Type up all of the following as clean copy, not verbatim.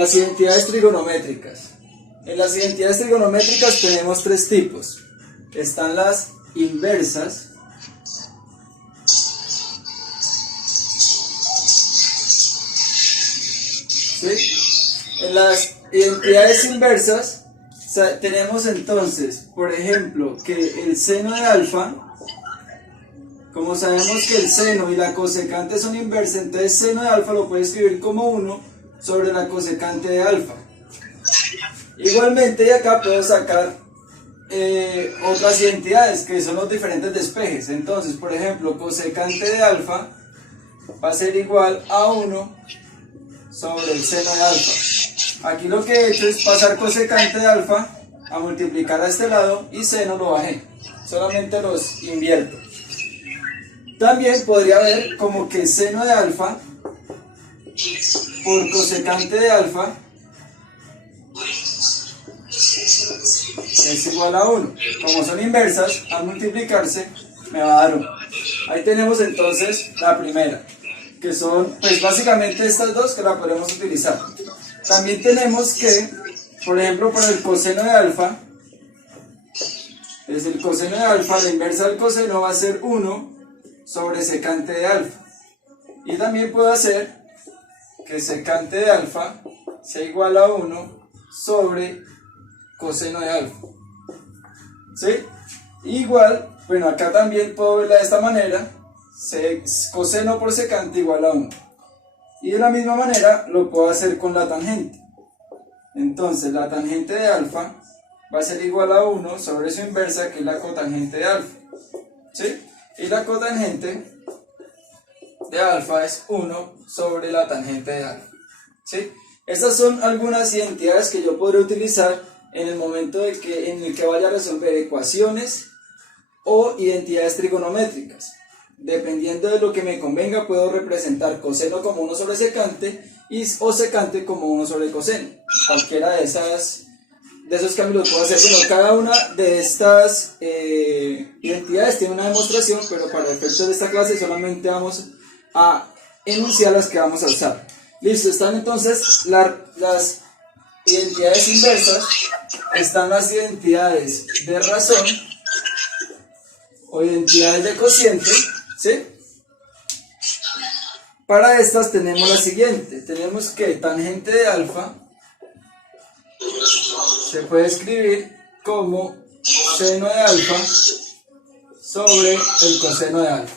las identidades trigonométricas. En las identidades trigonométricas tenemos tres tipos. Están las inversas, ¿sí? En las identidades inversas tenemos entonces, por ejemplo, que el seno de alfa, como sabemos que el seno y la cosecante son inversas, entonces seno de alfa lo puedes escribir como 1 sobre la cosecante de alfa. Igualmente, de acá puedo sacar otras identidades que son los diferentes despejes. Entonces, por ejemplo, cosecante de alfa va a ser igual a 1 sobre el seno de alfa. Aquí lo que he hecho es pasar cosecante de alfa a multiplicar a este lado y seno lo bajé. Solamente los invierto. También podría haber como que seno de alfa por cosecante de alfa es igual a 1. Como son inversas, al multiplicarse me va a dar 1. Ahí tenemos entonces la primera, que son pues básicamente estas dos que la podemos utilizar. También tenemos que, por ejemplo, para el coseno de alfa, es el coseno de alfa, la inversa del coseno va a ser 1 sobre secante de alfa. Y también puedo hacer que secante de alfa sea igual a 1 sobre coseno de alfa. ¿Sí? Igual, bueno, acá también puedo verla de esta manera, coseno por secante igual a 1. Y de la misma manera lo puedo hacer con la tangente. Entonces la tangente de alfa va a ser igual a 1 sobre su inversa, que es la cotangente de alfa. ¿Sí? Y la cotangente de alfa es 1 sobre la tangente de alfa. ¿Sí? Estas son algunas identidades que yo podré utilizar en el momento en el que vaya a resolver ecuaciones o identidades trigonométricas. Dependiendo de lo que me convenga, puedo representar coseno como 1 sobre secante o secante como 1 sobre coseno. Cualquiera de esos cambios los puedo hacer. Bueno, cada una de estas identidades tiene una demostración, pero para efectos de esta clase solamente vamos a enunciar las que vamos a usar. Listo, están entonces las identidades inversas, están las identidades de razón o identidades de cociente, ¿sí? Para estas tenemos la siguiente, tenemos que tangente de alfa se puede escribir como seno de alfa sobre el coseno de alfa.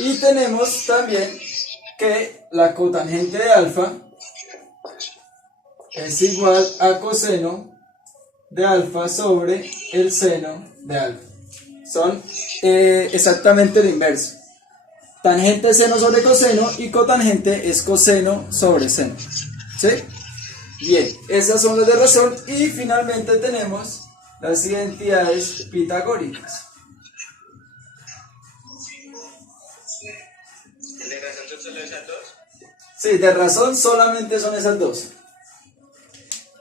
Y tenemos también que la cotangente de alfa es igual a coseno de alfa sobre el seno de alfa. Son exactamente lo inverso. Tangente es seno sobre coseno y cotangente es coseno sobre seno. ¿Sí? Bien, esas son las de razón. Y finalmente tenemos las identidades pitagóricas. ¿De razón son solo esas dos? Sí, de razón solamente son esas dos.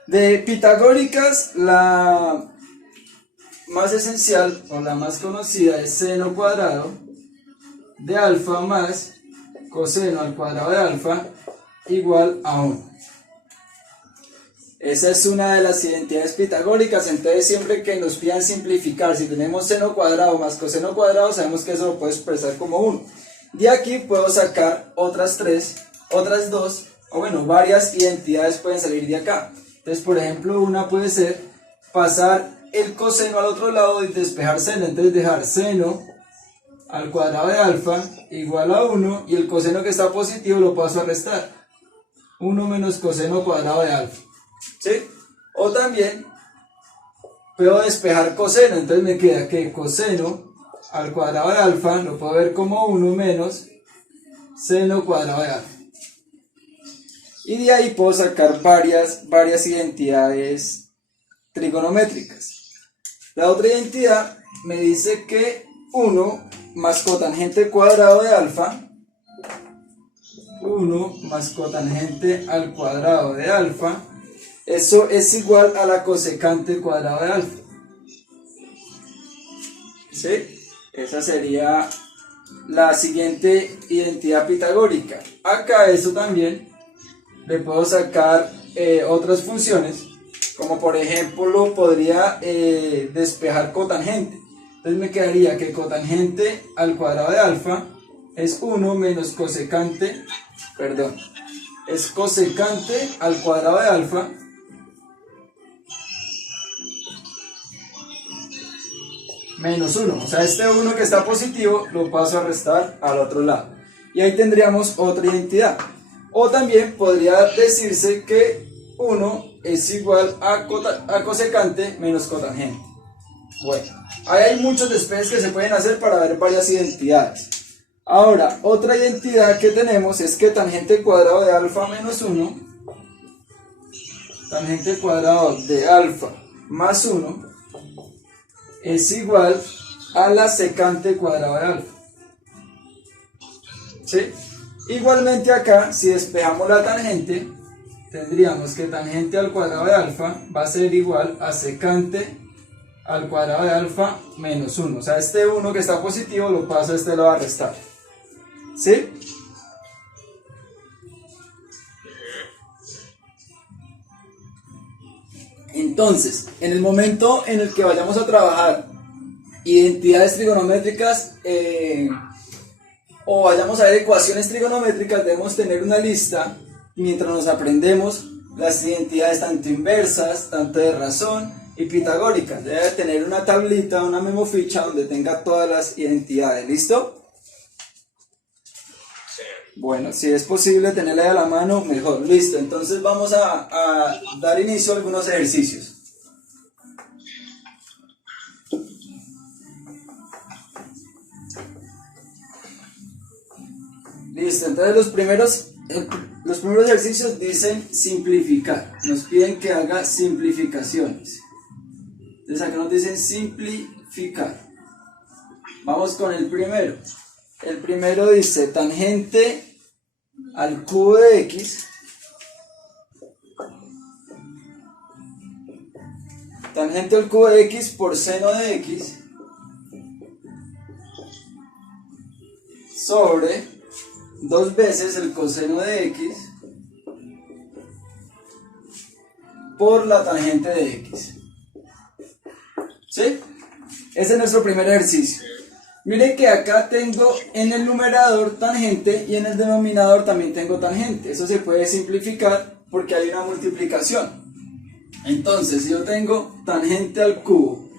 De pitagóricas, la más esencial o la más conocida es seno cuadrado de alfa más coseno al cuadrado de alfa igual a 1. Esa es una de las identidades pitagóricas. Entonces siempre que nos pidan simplificar, si tenemos seno cuadrado más coseno cuadrado, sabemos que eso lo puedo expresar como 1. De aquí puedo sacar otras dos, o bueno, varias identidades pueden salir de acá. Entonces, por ejemplo, una puede ser pasar el coseno al otro lado y despejar seno. Entonces dejar seno al cuadrado de alfa igual a 1 y el coseno que está positivo lo paso a restar. 1 menos coseno cuadrado de alfa. ¿Sí? O también puedo despejar coseno. Entonces me queda que coseno al cuadrado de alfa lo puedo ver como 1 menos seno cuadrado de alfa. Y de ahí puedo sacar varias identidades trigonométricas. La otra identidad me dice que 1 más cotangente cuadrado de alfa, 1 más cotangente al cuadrado de alfa, eso es igual a la cosecante cuadrado de alfa. ¿Sí? Esa sería la siguiente identidad pitagórica. Acá a eso también le puedo sacar otras funciones, como por ejemplo podría despejar cotangente. Entonces me quedaría que cotangente al cuadrado de alfa es 1 menos cosecante, es cosecante al cuadrado de alfa menos 1. O sea, este 1 que está positivo lo paso a restar al otro lado. Y ahí tendríamos otra identidad. O también podría decirse que 1 es igual a cosecante menos cotangente. Bueno, ahí hay muchos despejes que se pueden hacer para ver varias identidades. Ahora, otra identidad que tenemos es que tangente cuadrado de alfa menos 1, tangente cuadrado de alfa más 1, es igual a la secante cuadrado de alfa. ¿Sí? Igualmente acá, si despejamos la tangente, tendríamos que tangente al cuadrado de alfa va a ser igual a secante al cuadrado de alfa menos 1. O sea, este 1 que está positivo lo paso a este lado a restar. ¿Sí? Entonces, en el momento en el que vayamos a trabajar identidades trigonométricas o vayamos a ver ecuaciones trigonométricas, debemos tener una lista mientras nos aprendemos las identidades tanto inversas, tanto de razón y pitagóricas. Debe tener una tablita, una memoficha donde tenga todas las identidades. ¿Listo? Bueno, si es posible tenerla a la mano, mejor. Listo, entonces vamos a dar inicio a algunos ejercicios. Listo, entonces los primeros ejercicios dicen simplificar. Nos piden que haga simplificaciones. Entonces acá nos dicen simplificar. Vamos con el primero. El primero dice tangente al cubo de x tangente al cubo de x por seno de x sobre 2 veces el coseno de x por la tangente de x. ¿Sí? Ese es nuestro primer ejercicio. Miren que acá tengo en el numerador tangente y en el denominador también tengo tangente. Eso se puede simplificar porque hay una multiplicación. Entonces, si yo tengo tangente al cubo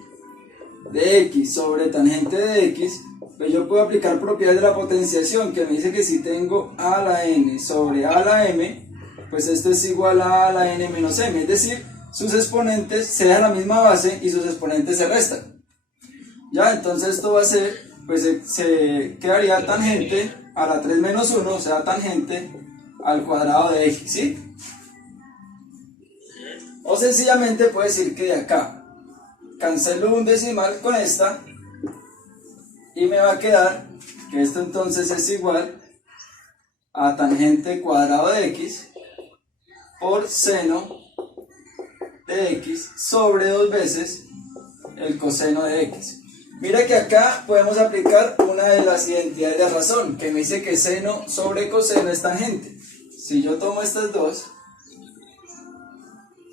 de x sobre tangente de x, pues yo puedo aplicar propiedades de la potenciación, que me dice que si tengo a a la n sobre a a la m, pues esto es igual a a la n menos m. Es decir, sus exponentes se dejan la misma base y sus exponentes se restan. Ya, entonces esto va a ser, pues se quedaría tangente a la 3 menos 1, o sea, tangente al cuadrado de x, ¿sí? O sencillamente puedo decir que de acá cancelo un decimal con esta y me va a quedar que esto entonces es igual a tangente cuadrado de x por seno de x sobre 2 veces el coseno de x. Mira que acá podemos aplicar una de las identidades de razón, que me dice que seno sobre coseno es tangente. Si yo tomo estas dos,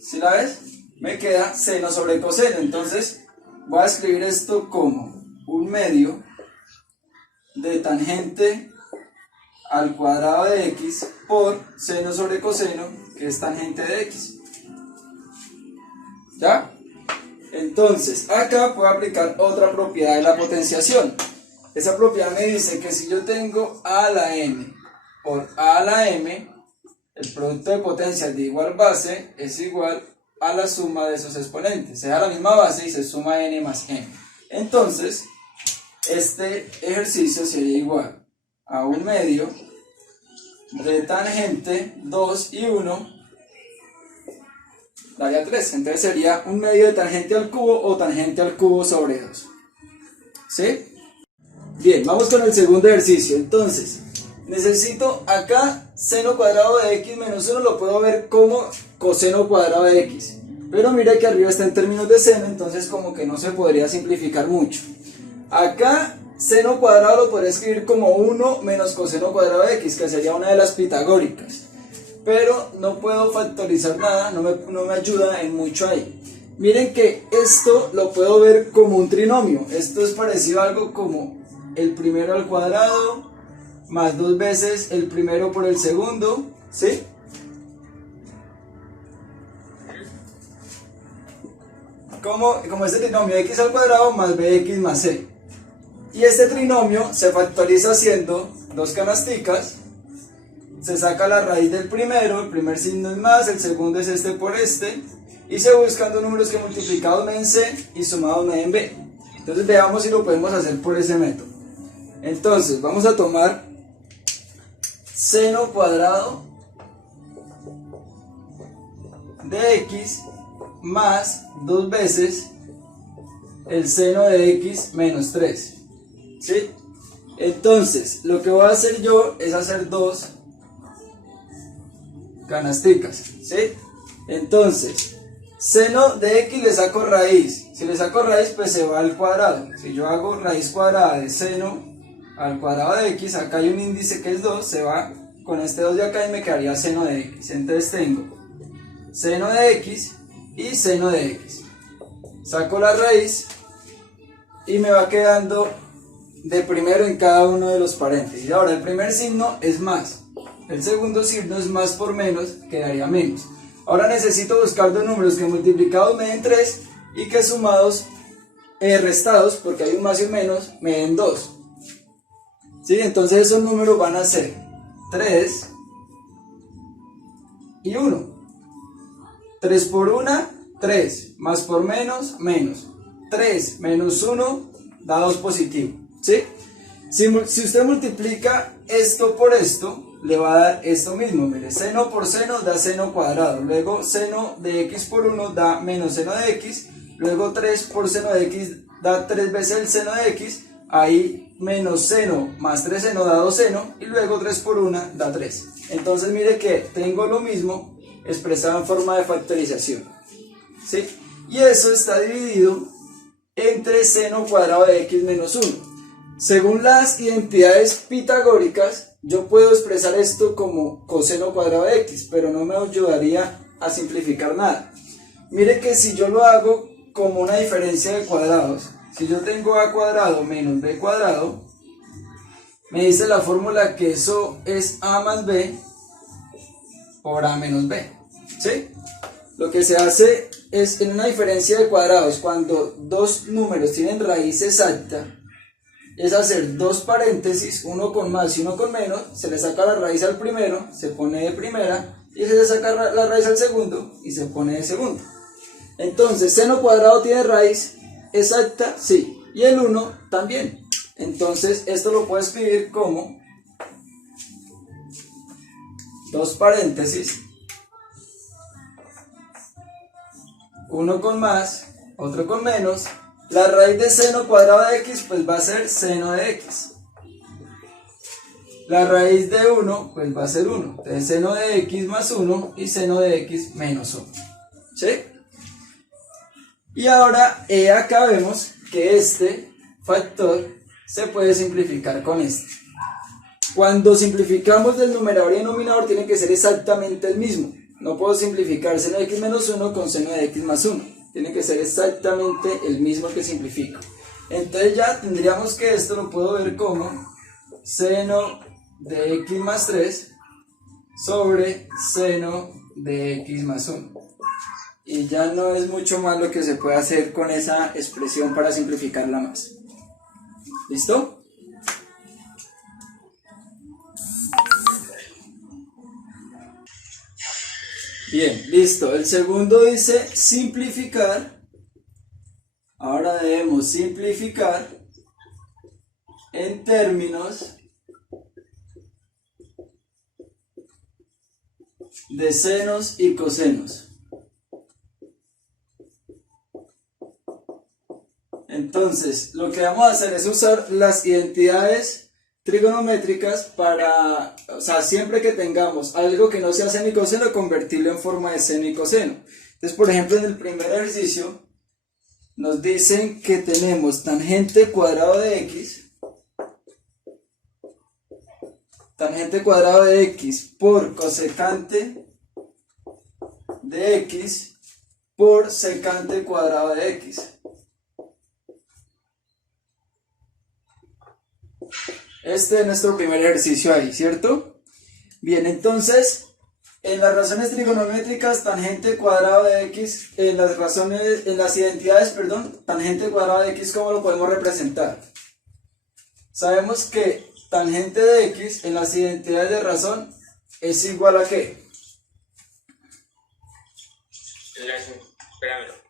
¿sí la ves? Me queda seno sobre coseno. Entonces voy a escribir esto como un medio de tangente al cuadrado de x por seno sobre coseno, que es tangente de x. ¿Ya? Entonces, acá puedo aplicar otra propiedad de la potenciación. Esa propiedad me dice que si yo tengo a a la n por a a la m, el producto de potencias de igual base es igual a la suma de sus exponentes. Se da la misma base y se suma n más m. Entonces, este ejercicio sería igual a un medio de tangente 2 y 1 daría 3, entonces sería un medio de tangente al cubo o tangente al cubo sobre 2. ¿Sí? Bien, vamos con el segundo ejercicio. Entonces, necesito acá seno cuadrado de x menos 1, lo puedo ver como coseno cuadrado de x. Pero mira que arriba está en términos de seno, entonces como que no se podría simplificar mucho. Acá seno cuadrado lo podría escribir como 1 menos coseno cuadrado de x, que sería una de las pitagóricas. Pero no puedo factorizar nada, no me ayuda en mucho ahí. Miren que esto lo puedo ver como un trinomio. Esto es parecido a algo como el primero al cuadrado más 2 veces el primero por el segundo, ¿sí? Como este trinomio x al cuadrado más bx más c. Y este trinomio se factoriza haciendo dos canasticas. Se saca la raíz del primero, el primer signo es más, el segundo es este por este. Y se buscan dos números que multiplicados me den c y sumados me den b. Entonces veamos si lo podemos hacer por ese método. Entonces vamos a tomar seno cuadrado de x más 2 veces el seno de x menos 3, ¿sí? Entonces lo que voy a hacer yo es hacer dos canasticas, ¿sí? Entonces seno de x le saco raíz. Si le saco raíz, pues se va al cuadrado. Si yo hago raíz cuadrada de seno al cuadrado de x, acá hay un índice que es 2, se va con este 2 de acá y me quedaría seno de x. Entonces tengo seno de x y seno de x. Saco la raíz y me va quedando de primero en cada uno de los paréntesis. Ahora el primer signo es más, el segundo signo es más por menos, quedaría menos. Ahora necesito buscar dos números que multiplicados me den 3 y que sumados, restados, porque hay un más y un menos, me den 2. ¿Sí? Entonces esos números van a ser 3 y 1. 3 por 1, 3, más por menos, menos. 3 menos 1 da 2 positivo, ¿sí? Si usted multiplica esto por esto, le va a dar esto mismo. Mire, seno por seno da seno cuadrado. Luego seno de x por 1 da menos seno de x. Luego 3 por seno de x da 3 veces el seno de x. Ahí menos seno más 3 seno da 2 seno. Y luego 3 por 1 da 3. Entonces mire que tengo lo mismo expresado en forma de factorización, ¿sí? Y eso está dividido entre seno cuadrado de x menos 1. Según las identidades pitagóricas, yo puedo expresar esto como coseno cuadrado de x, pero no me ayudaría a simplificar nada. Mire que si yo lo hago como una diferencia de cuadrados, si yo tengo a cuadrado menos b cuadrado, me dice la fórmula que eso es a más b por a menos b, ¿sí? Lo que se hace es en una diferencia de cuadrados, cuando dos números tienen raíz exacta, es hacer dos paréntesis, uno con más y uno con menos, se le saca la raíz al primero, se pone de primera, y se le saca la raíz al segundo y se pone de segundo. Entonces, seno cuadrado tiene raíz exacta, sí, y el 1 también. Entonces, esto lo puedo escribir como dos paréntesis, uno con más, otro con menos. La raíz de seno cuadrado de x pues va a ser seno de x. La raíz de 1 pues va a ser 1. Entonces seno de x más 1 y seno de x menos 1. ¿Sí? Y ahora acá vemos que este factor se puede simplificar con este. Cuando simplificamos del numerador y denominador tiene que ser exactamente el mismo. No puedo simplificar seno de x menos 1 con seno de x más 1. Tiene que ser exactamente el mismo que simplifico. Entonces ya tendríamos que esto lo puedo ver como seno de x más 3 sobre seno de x más 1. Y ya no es mucho más lo que se puede hacer con esa expresión para simplificarla más. ¿Listo? Bien, listo. El segundo dice simplificar. Ahora debemos simplificar en términos de senos y cosenos. Entonces, lo que vamos a hacer es usar las identidades trigonométricas para, o sea, siempre que tengamos algo que no sea seno y coseno, convertirlo en forma de seno y coseno. Entonces, por ejemplo, en el primer ejercicio, nos dicen que tenemos tangente cuadrado de x, tangente cuadrado de x por cosecante de x por secante cuadrado de x. Este es nuestro primer ejercicio ahí, ¿cierto? Bien, entonces, en las razones trigonométricas, tangente cuadrado de x, en las identidades, perdón, tangente cuadrado de x, ¿cómo lo podemos representar? Sabemos que tangente de x en las identidades de razón es igual a ¿qué? Espérame.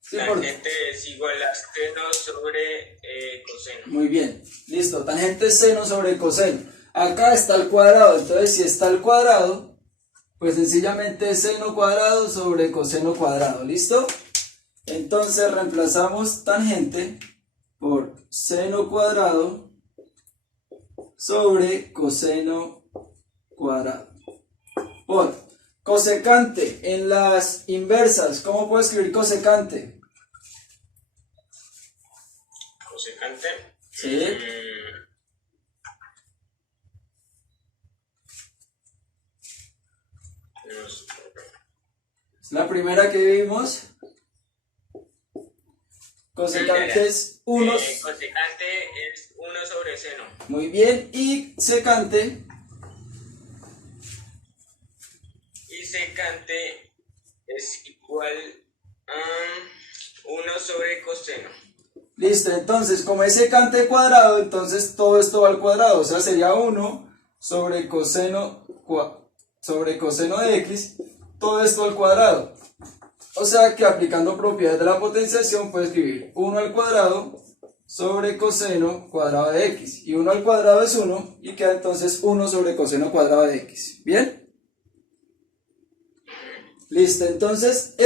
Sí, Tangente es igual a seno sobre coseno. Muy bien, listo, tangente es seno sobre coseno. Acá está el cuadrado, entonces si está el cuadrado, pues sencillamente es seno cuadrado sobre coseno cuadrado, ¿listo? Entonces reemplazamos tangente por seno cuadrado sobre coseno cuadrado. Por cosecante, en las inversas, ¿cómo puedo escribir cosecante? Cosecante. Sí. Es la primera que vimos. Cosecante es 1. Cosecante es 1 sobre seno. Muy bien. Y secante. Y secante es igual a 1 sobre coseno. Listo, entonces como es secante cuadrado, entonces todo esto va al cuadrado, o sea sería 1 sobre coseno de x, todo esto al cuadrado. O sea que aplicando propiedades de la potenciación puedo escribir 1 al cuadrado sobre coseno cuadrado de x. Y 1 al cuadrado es 1 y queda entonces 1 sobre coseno cuadrado de x. ¿Bien? Listo, entonces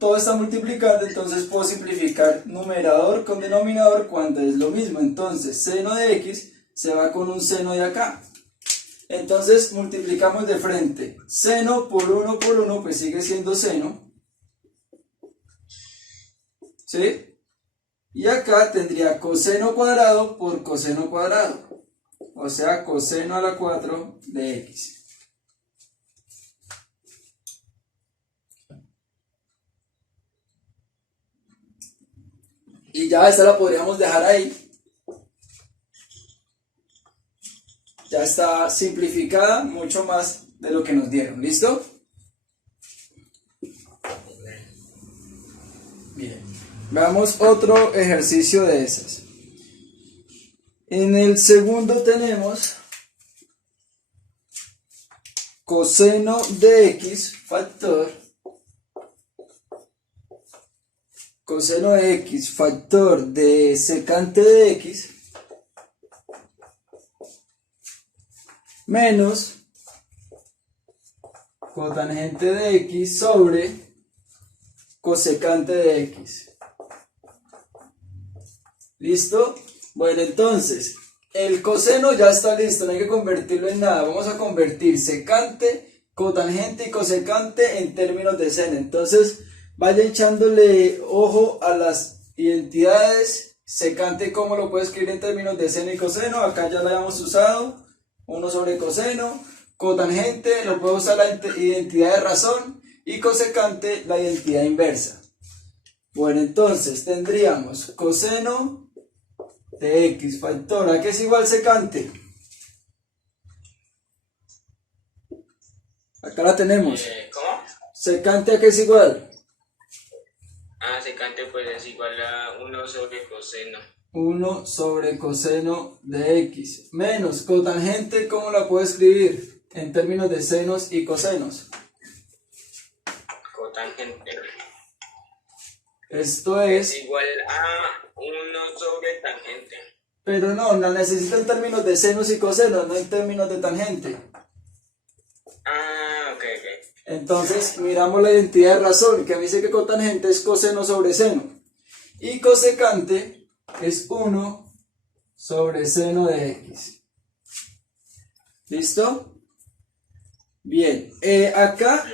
todo está multiplicando, entonces puedo simplificar numerador con denominador cuando es lo mismo. Entonces seno de x se va con un seno de acá. Entonces multiplicamos de frente. Seno por 1 pues sigue siendo seno. ¿Sí? Y acá tendría coseno cuadrado por coseno cuadrado. O sea, coseno a la 4 de x. Y ya esta la podríamos dejar ahí. Ya está simplificada mucho más de lo que nos dieron. ¿Listo? Bien. Veamos otro ejercicio de esas. En el segundo tenemos coseno de x factor. Coseno de x factor de secante de x menos cotangente de x sobre cosecante de x. ¿Listo? Bueno, entonces, el coseno ya está listo, no hay que convertirlo en nada. Vamos a convertir secante, cotangente y cosecante en términos de seno. Entonces, vaya echándole ojo a las identidades. Secante, ¿cómo lo puedo escribir en términos de seno y coseno? Acá ya lo habíamos usado. 1 sobre coseno. Cotangente, lo puedo usar la identidad de razón. Y cosecante, la identidad inversa. Bueno, entonces tendríamos coseno de x factor a que es igual secante. Acá la tenemos. ¿Cómo? Secante a que es igual. Secante pues es igual a 1 sobre coseno. 1 sobre coseno de x. Menos cotangente, ¿cómo la puedo escribir? En términos de senos y cosenos. Cotangente Esto es igual a 1 sobre tangente. Pero no, la necesito en términos de senos y cosenos, no en términos de tangente. Ok. Entonces miramos la identidad de razón, que me dice que cotangente es coseno sobre seno. Y cosecante es 1 sobre seno de x. ¿Listo? Bien, acá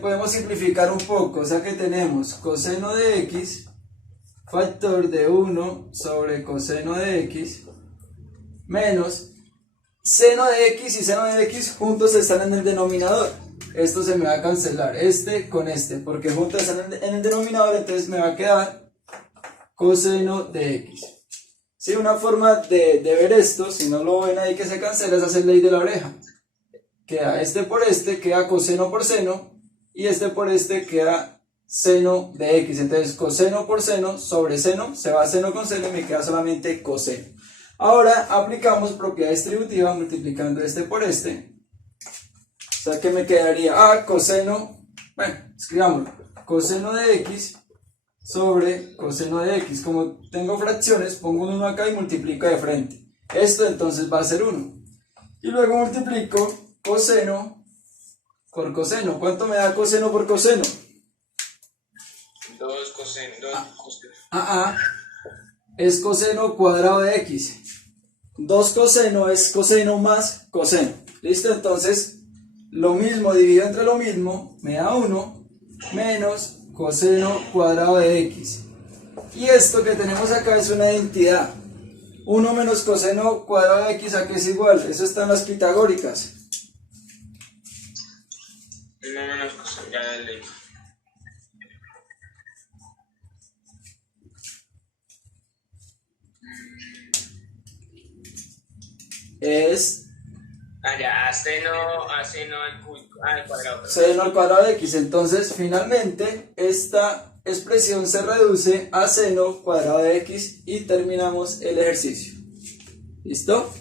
podemos simplificar un poco, o sea que tenemos coseno de x factor de 1 sobre coseno de x menos seno de x y seno de x juntos están en el denominador. Esto se me va a cancelar, este con este, porque juntos están en el denominador, entonces me va a quedar coseno de x. Sí, una forma de ver esto, si no lo ven ahí que se cancela, es hacer ley de la oreja. Queda este por este, queda coseno por seno, y este por este queda seno de x. Entonces coseno por seno sobre seno, se va seno con seno y me queda solamente coseno. Ahora aplicamos propiedad distributiva multiplicando este por este. O sea que me quedaría coseno, bueno, escribámoslo, coseno de x sobre coseno de x. Como tengo fracciones, pongo un 1 acá y multiplico de frente. Esto entonces va a ser 1. Y luego multiplico coseno por coseno. ¿Cuánto me da coseno por coseno? 2 coseno, 2 coseno. Es coseno cuadrado de x. 2 coseno es coseno más coseno. ¿Listo? Entonces, lo mismo dividido entre lo mismo me da 1 menos coseno cuadrado de x. Y esto que tenemos acá es una identidad. 1 menos coseno cuadrado de x, ¿a qué es igual? Eso está en las pitagóricas. 1 menos coseno, ya leí. Es Ya, seno al cuadrado. seno al cuadrado de x. Entonces, finalmente, esta expresión se reduce a seno cuadrado de x y terminamos el ejercicio. ¿Listo?